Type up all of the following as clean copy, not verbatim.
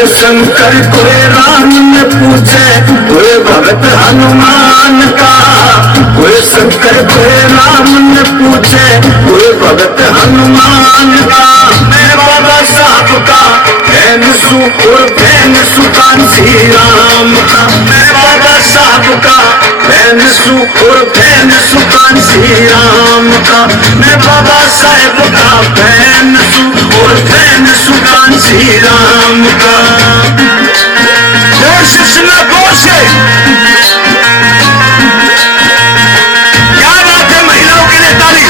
कोई शंकर कोई राम ने पूछे, कोई भगत हनुमान का। कोई शंकर कोई राम ने पूछे, कोई भगत हनुमान का। मैं बाबा साहब का फैन सू और फैन सुकान श्री राम का। मैं बाबा साहब का फैन सू और फैन सुकान श्री राम का। मैं बाबा साहब का फैन सू और फैन सुकान श्री राम का। सुना से क्या बात है, महिलाओं के लिए ताली।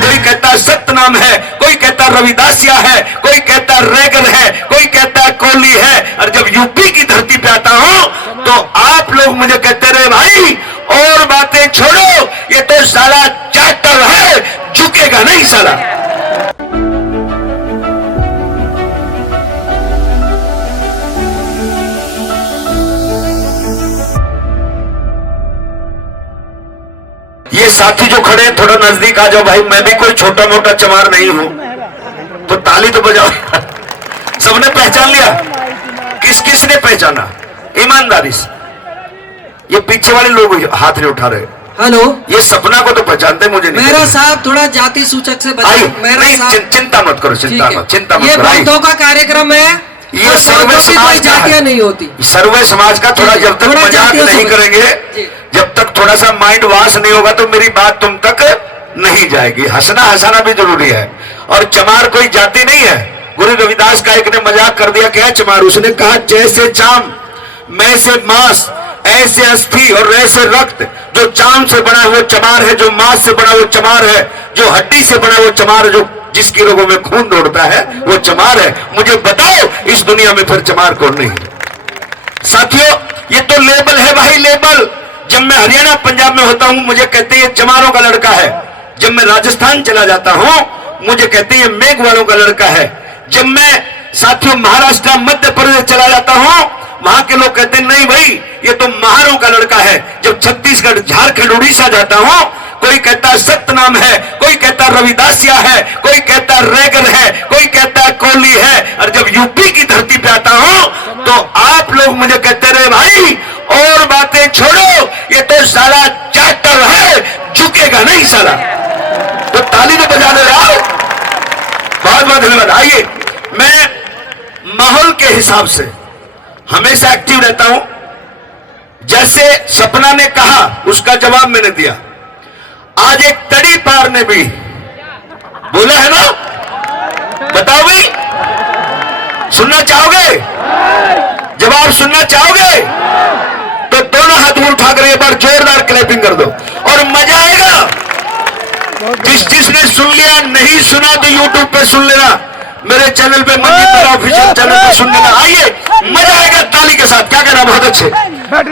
कोई कहता सतनाम है, कोई कहता रविदासिया है, कोई कहता रैगर है, कोई कहता कोहली है। और जब यूपी की धरती पे आता हूं तो आप लोग मुझे कहते रहे भाई और बातें छोड़ो, ये तो साला चाटर है, झुकेगा नहीं साला। ये साथी जो खड़े हैं थोड़ा नजदीक आ जाओ भाई, मैं भी कोई छोटा मोटा चमार नहीं हूं, तो ताली तो बजाओ। सबने पहचान लिया? किस किस ने पहचाना ईमानदारी से? ये पीछे वाले लोग हाथ नहीं उठा रहे। हेलो, ये सपना को तो पहचानते, मुझे नहीं। मेरा साहब थोड़ा जाति सूचक से बताइए। चिंता मत करो, चिंता मत ये बौद्धों का कार्यक्रम है, ये सर्वे समाज जातियां नहीं होती। सर्वे समाज का थोड़ा जब तक मजाक नहीं करेंगे, जब तक थोड़ा सा माइंड वॉश नहीं होगा तो मेरी बात तुम तक नहीं जाएगी। हंसना हंसाना भी जरूरी है। और चमार कोई जाति नहीं है। गुरु रविदास का एक ने मजाक कर दिया, क्या चमार? उसने कहा जैसे चाम, मैं से मांस, ऐसे अस्थि और ऐसे रक्त। जो चाम से बना वो चमार है, जो मांस से बना वो चमार है, जो हड्डी से बना वो चमार है, जो जिसकी रोगों में खून दौड़ता है वो चमार है। मुझे बताओ इस दुनिया में फिर चमार कौन नहीं? साथियों, ये तो लेबल है भाई, लेबल। जब मैं हरियाणा पंजाब में होता हूं मुझे कहते हैं ये चमारों का लड़का है। जब मैं राजस्थान चला जाता हूं मुझे कहते हैं ये मेघ वालों का लड़का है। जब मैं साथियों महाराष्ट्र मध्य प्रदेश चला जाता हूं वहां के लोग कहते हैं नहीं भाई ये तो महारों का लड़का है। जब छत्तीसगढ़, झारखंड, उड़ीसा जाता हूं कोई कहता सतनाम है, कोई कहता रविदासिया है, कोई कहता रैगर है, कोई कहता कोहली है। और जब यूपी की धरती पे आता हूं तो आप लोग मुझे कहते रहे भाई और बातें छोड़ो, ये तो साला चाटर है, झुकेगा नहीं साला। तो ताली तो बजा दे यार। बहुत बहुत धन्यवाद। आइए, मैं माहौल के हिसाब से हमेशा एक्टिव रहता हूं। जैसे सपना ने कहा उसका जवाब मैंने दिया। आज एक तड़ी पार ने भी बोला है ना, बताओ भाई, सुनना चाहोगे? जवाब सुनना चाहोगे तो दोनों हाथ उठाकर एक बार जोरदार क्लैपिंग कर दो और मजा आएगा। जिसने सुन लिया, नहीं सुना तो यूट्यूब पे सुन लेना, मेरे चैनल पे, मंदिर ऑफिशियल चैनल पे सुन लेना। आइए, मजा आएगा ताली के साथ। क्या कहना? बहुत अच्छे,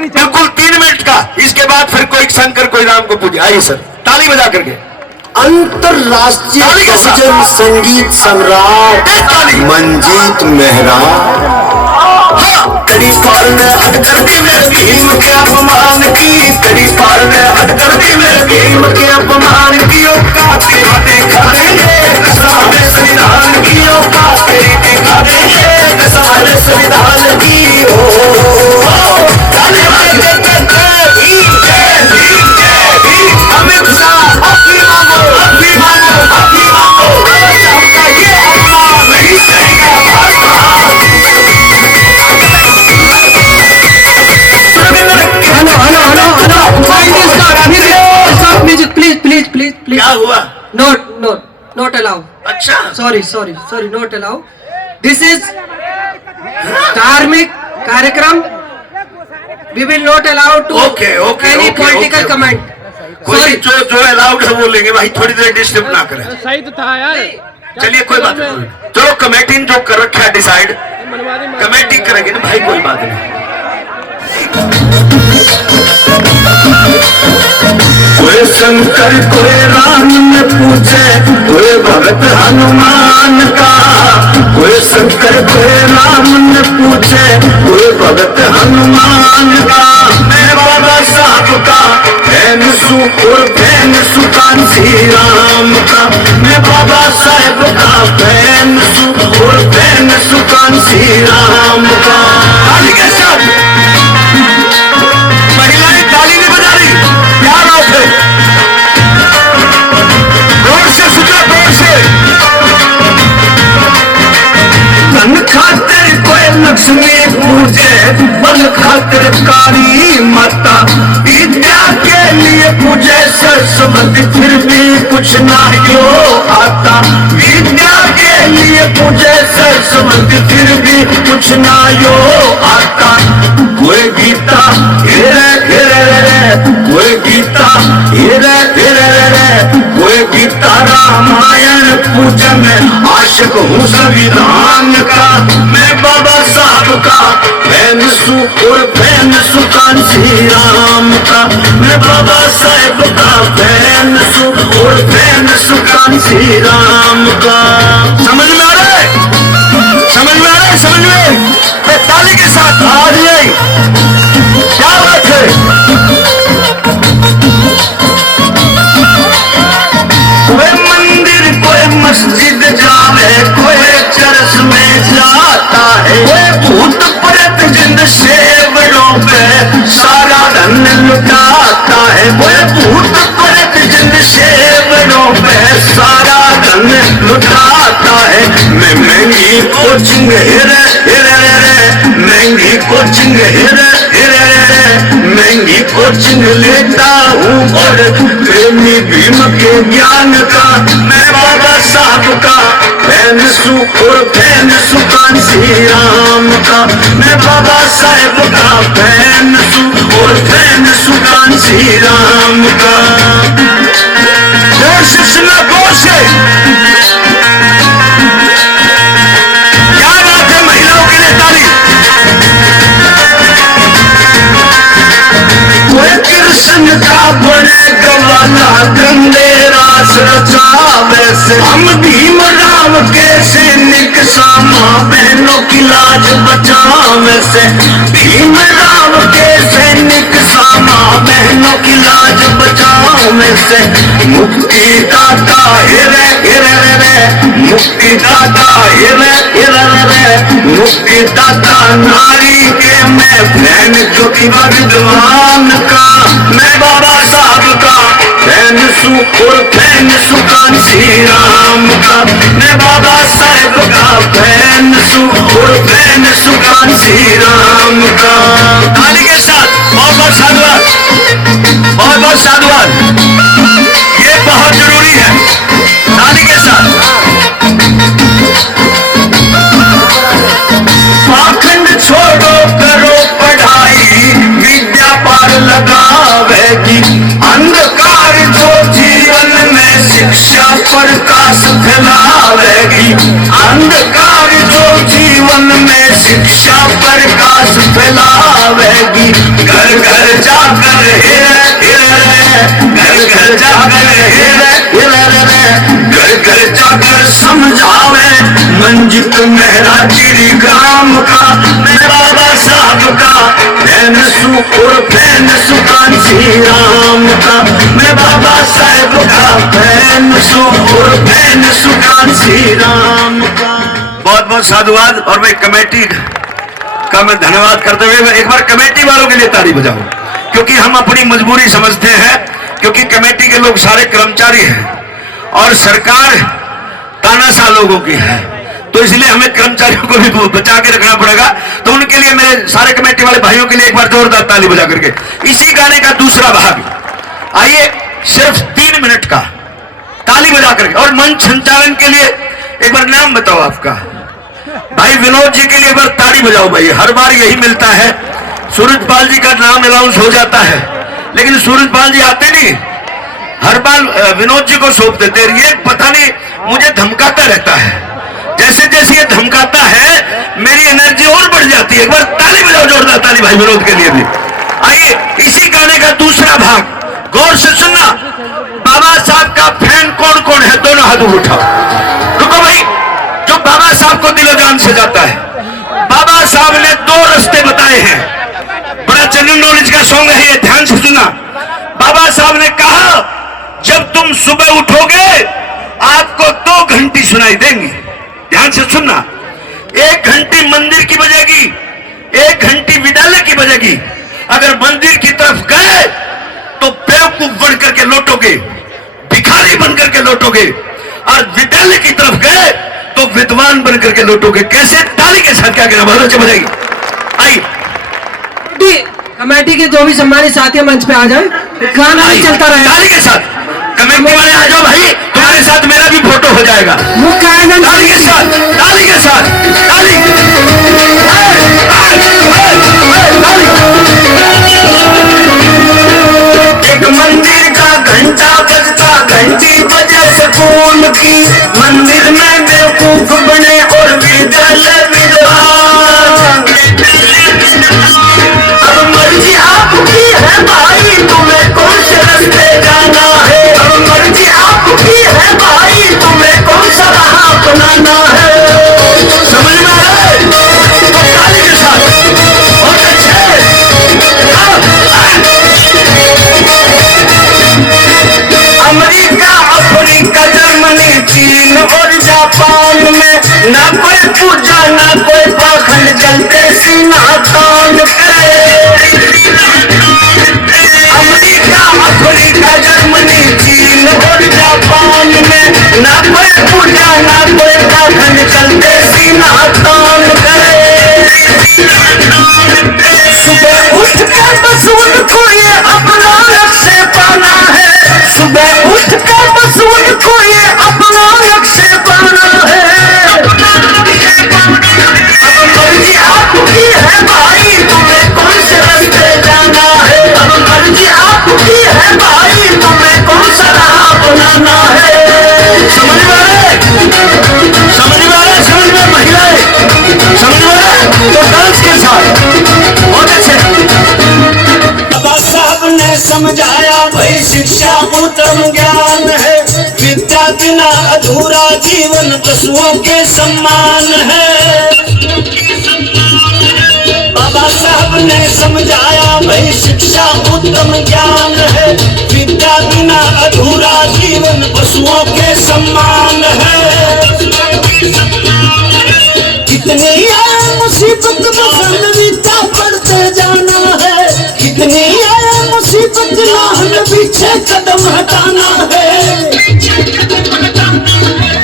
बिल्कुल 3 मिनट का। इसके बाद फिर कोई शंकर कोई राम को पूजे। आइए सर, ताली बजा करके। अंतरराष्ट्रीय भजन संगीत सम्राट मंजीत मेहरा। कड़ी पार ने हटकर दी मेरे भीम के अपमान की, कड़ी पार ने हटकर दी मेरे भीम के अपमान की। औकात दिखा देंगे सारे संविधान की, औकात दिखा देंगे सारे संविधान की। अमित शाह माफी मांगो, माफी मांगो, माफी मांगो। सबका ये अपमान नहीं सहेगा। Music please please please please. क्या हुआ? Not allow. अच्छा, sorry not allow. This is धार्मिक कार्यक्रम। We will not allow to any political comment. कोई जो अलाउड है वो लेंगे भाई, थोड़ी देर डिस्टर्ब ना करें। सही तो था यार। चलिए कोई बात नहीं, चलो कमेटी ने जो कर रखा है डिसाइड, कमेटी करेगी ना भाई, कोई बात नहीं। कोई शंकर कोई राम ने पूछे, कोई भगत हनुमान का। कोई शंकर कोई राम ने पूछे, कोई भगत हनुमान का। मैं बाबा साहब का फैन सू और फैन सुकान श्री राम का। मैं बाबा साहब का फैन सू और फैन सुकान श्री राम का। लक्ष्मी पूजे बल खातिरकारी माता, विद्या के लिए पूजे सरस्वती फिर भी कुछ ना यो आता, विद्या के लिए पूजे सरस्वती फिर भी कुछ ना यो आता। कोई गीता हेरे हेरे रे, कोई गीता हेरे हेरे रे, कोई गीता रामायण पूजा में आशिक हूँ संविधान का। मैं बाबा साहब का फैन सू और फैन सू कांसी राम का, मैं बाबा साहब का फैन सू और फैन सू कांसी राम का। समझ में आ रहा है? समझ में आ रहा है? समझ में? ताली के साथ आ रही है, क्या बात है? कोई मंदिर कोई मस्जिद जावे, कोई चर्च में जाता है, कोई भूत प्रेत जिंद शेवड़ों पे सारा धन लुटाता है, कोई भूत प्रेत जिंद शेवड़ों पे सारा धन लुटाता है। मैं महंगी कोचिंग हिरे हिरे रे, महंगी कोचिंग हिरे हिरे रे, महंगी कोचिंग लेता हूँ और प्रेमी भीम के ज्ञान का। मैं बाबा साहब का फैन सू और फैन सू कांसी राम का, मैं बाबा साहब का फैन सू और फैन सू कांसी राम का। जोर से सुना, जोर से। क्या बात है? महिलाओं के लिए ताली। कोई कृष्ण का बड़े गवाला गंदे रास रचावे से, हम भीम राम के सैनिक सामा बहनों की लाज बचावे से, भीम राम के सैनिक सामा बहनों की लाज बचावे से। मुक्ति दाता हिरे हिरे रे, मुक्ति दाता हिरे हिरे रे, मुक्ति दाता नारी के मैं फैन ज्योतिबा विद्वान का। मैं बाबा साहब का फैन सू और फैन सू कांसी राम का, मैं बाबा साहब का फैन सू और फैन सू कांसी राम का। ताली के साथ बहुत बहुत साधुवाद, बहुत बहुत साधुवाद, ये बहुत जरूरी है। ताली के साथ। पाखंड छोड़ो करो पढ़ाई, विद्या पार लगावेगी, अंधकार जो जीवन में शिक्षा प्रकाश फैलावेगी, अंधकार जो जीवन में शिक्षा प्रकाश फैलावेगी। घर घर जाकर हिरे हिरे, घर घर जाकर हिरे हिरे, घर घर जाकर समझावे मंजित मेहरा चिड़ी ग्राम का। मैं बाबा साहब का फैन सू और फैन सू कांसी राम का, मैं बाबा साहब का फैन सू और फैन सू कांसी राम का। बहुत बहुत साधुवाद। और मैं कमेटी का मैं धन्यवाद करते हुए एक बार कमेटी वालों के लिए ताली बजाऊं, क्योंकि हम अपनी मजबूरी समझते हैं, क्योंकि कमेटी के लोग सारे कर्मचारी हैं और सरकार तानाशाह लोगों की है, तो इसलिए हमें कर्मचारियों को भी बचा के रखना पड़ेगा। तो उनके लिए मेरे सारे कमेटी वाले भाइयों के लिए एक बार जोरदार ताली बजा करके इसी गाने का दूसरा भाग। आइए, सिर्फ 3 मिनट का ताली बजा करके। और मंच संचालन के लिए एक बार नाम बताओ आपका। भाई विनोद जी के लिए एक बार ताली बजाओ भाई। हर बार यही मिलता है, सूरजपाल जी का नाम अनाउंस हो जाता है, लेकिन सूरजपाल जी आते नहीं, हर बार विनोद जी को सौंप देते हैं। ये पता नहीं मुझे धमकाता रहता है, जैसे जैसे ये धमकाता है मेरी एनर्जी और बढ़ जाती है। एक बार ताली बजाओ, जोरदार ताली भाई विनोद के लिए भी। आइए, इसी गाने का दूसरा भाग गौर से सुनना। बाबा साहब का फैन कौन कौन है? दोनों हाथ उठाओ। रुको भाई, जो बाबा साहब को दिलो जान से जाता है। बाबा साहब ने 2 रास्ते बताए हैं, बड़ा जनरल नॉलेज का सॉन्ग है ये, ध्यान से सुना। बाबा साहब ने कहा, जब तुम सुबह उठोगे आपको 2 घंटी सुनाई देंगी। ध्यान से सुनना, 1 घंटी मंदिर की बजेगी, 1 घंटी विद्यालय की बजेगी। अगर मंदिर की तरफ गए तो बेवकूफ बन करके लौटोगे, भिखारी बन करके लौटोगे, और विद्यालय की तरफ गए तो विद्वान बन करके लौटोगे। कैसे? ताली के साथ। क्या कहना बहुत अच्छे बजाइए। आई कमेटी के जो भी सम्मानित साथी मंच पे आ जाए, गाना भी चलता रहे। ताली के साथ कमेटी वाले आ जाओ भाई, तुम्हारे साथ मेरा भी फोटो हो जाएगा। मुख्य आयोजन ताली के साथ, ताली के साथ, ताली। एक मंदिर का घंटा बजता, घंटी बजे सुकून की। मंदिर में बेवकूफ बने और विद्यालय विद्वान। अब मर्जी आपकी है भाई, तुम्हें कौन से रास्ते जाना है। अब मर्जी आपकी है भाई, तुम्हें कौन सा राह अपनाना है। समझ में आ रहा है? तो ताली के साथ बहुत अच्छे। अमेरिका, अफ्रीका, जर्मनी, चीन और जापान में ना कोई पूजा ना कोई पाखंड, चलते सीना तान करे। अमेरिका, अफ्रीका, जर्मनी, चीन और जापान में ना कोई पूजा ना कोई पाखंड, चलते सीना तान करे। सुबह उठ कर वसूल को ये अपना लक्ष्य पाना है। सुबह उठ कर वसूल को ये अपना लक्ष्य पाना है। अब मर्जी आपकी है भाई, तुम्हें कौन से रास्ते जाना है। अब मर्जी आपकी है भाई, तुम्हें कौन सा राह अपनाना है। समझ में आ रहा है? समझ में आ रहा है? समझ में महिलाएं समझ में आ रहा है? तो डांस के साथ बहुत अच्छे। बाबा साहब ने समझाया भाई शिक्षा उत्तम ज्ञान है। विद्या बिना अधूरा जीवन पशुओं के समान है। बाबा साहब ने समझाया भाई शिक्षा उत्तम ज्ञान है। विद्या बिना अधूरा जीवन पशुओं के समान है। कितनी है मुसीबत बसन विद्या पढ़ते जाना है। कितनी है मुसीबत नाहन पीछे कदम हटाना है।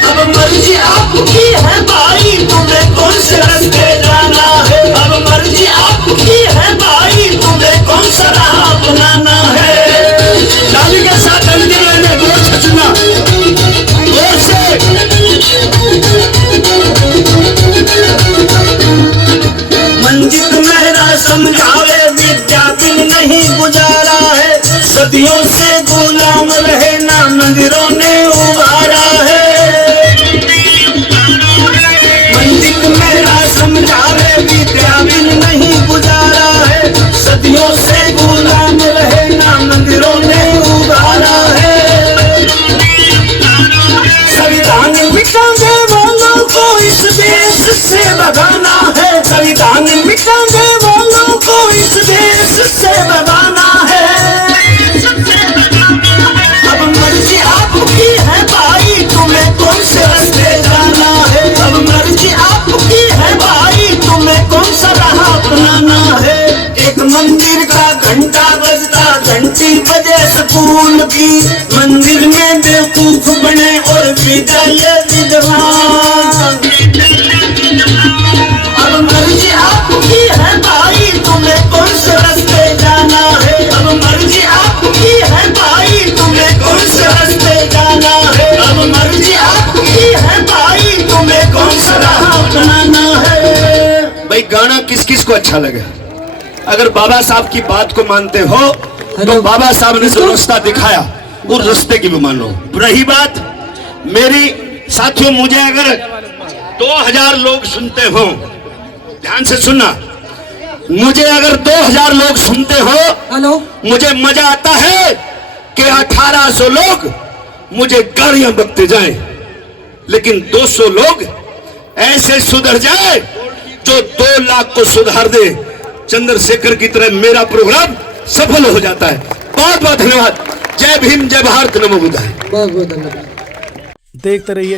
अब मर्जी आपकी है भाई, तुम्हें कौन से रास्ते जाना है। अब मर्जी आपकी है भाई, तुम्हें कौन सा राह अपनाना है। ताली के साथ अंतिम में दो छचना और से मंजित मेहरा समझावे, विद्या बिन नहीं गुजारा है। सदियों से गुलाम रहे ना मंदिरों ने उबारा है। मंजित मेहरा समझावे, विद्या बिन नहीं गुजारा है। सदियों से गुलाम रहे ना मंदिरों ने उबारा है। संविधान मिटाने वालों को इस देश से भगाना है। संविधान मिटाने वालों को इस देश से भगाना है। अब मर्जी आपकी है भाई, तुम्हें कौन से रास्ते जाना है। अब मर्जी आपकी है भाई, तुम्हें कौन सा राह अपनाना है। एक मंदिर का घंटा बजता, घंटी बजे सुकून की। मंदिर में बेवकूफ बने और विद्यालय विद्वान। अब मर्जी आपकी है भाई, तुम्हें कौन से रास्ते जाना है। अब मर्जी आपकी है भाई, तुम्हें कौन से रास्ते जाना है। अब मर्जी आपकी है भाई, तुम्हें कौन सा राह अपनाना है। भाई गाना किस किस को अच्छा लगे? अगर बाबा साहब की बात को मानते हो तो बाबा साहब ने जो रास्ता दिखाया वो रास्ते की भी मानो। रही बात मेरी साथियों, मुझे अगर 2000 लोग सुनते हो, ध्यान से सुनना, मुझे अगर 2000 लोग सुनते हो, हेलो, मुझे मजा आता है कि 1800 लोग मुझे गालियां बकते जाएं, लेकिन 200 लोग ऐसे सुधर जाए जो 2 लाख को सुधार दे। चंद्रशेखर की तरह मेरा प्रोग्राम सफल हो जाता है। बहुत बहुत धन्यवाद। जय भीम, जय भारत, नमो बुद्धाय। बहुत बहुत धन्यवाद। देखते रहिए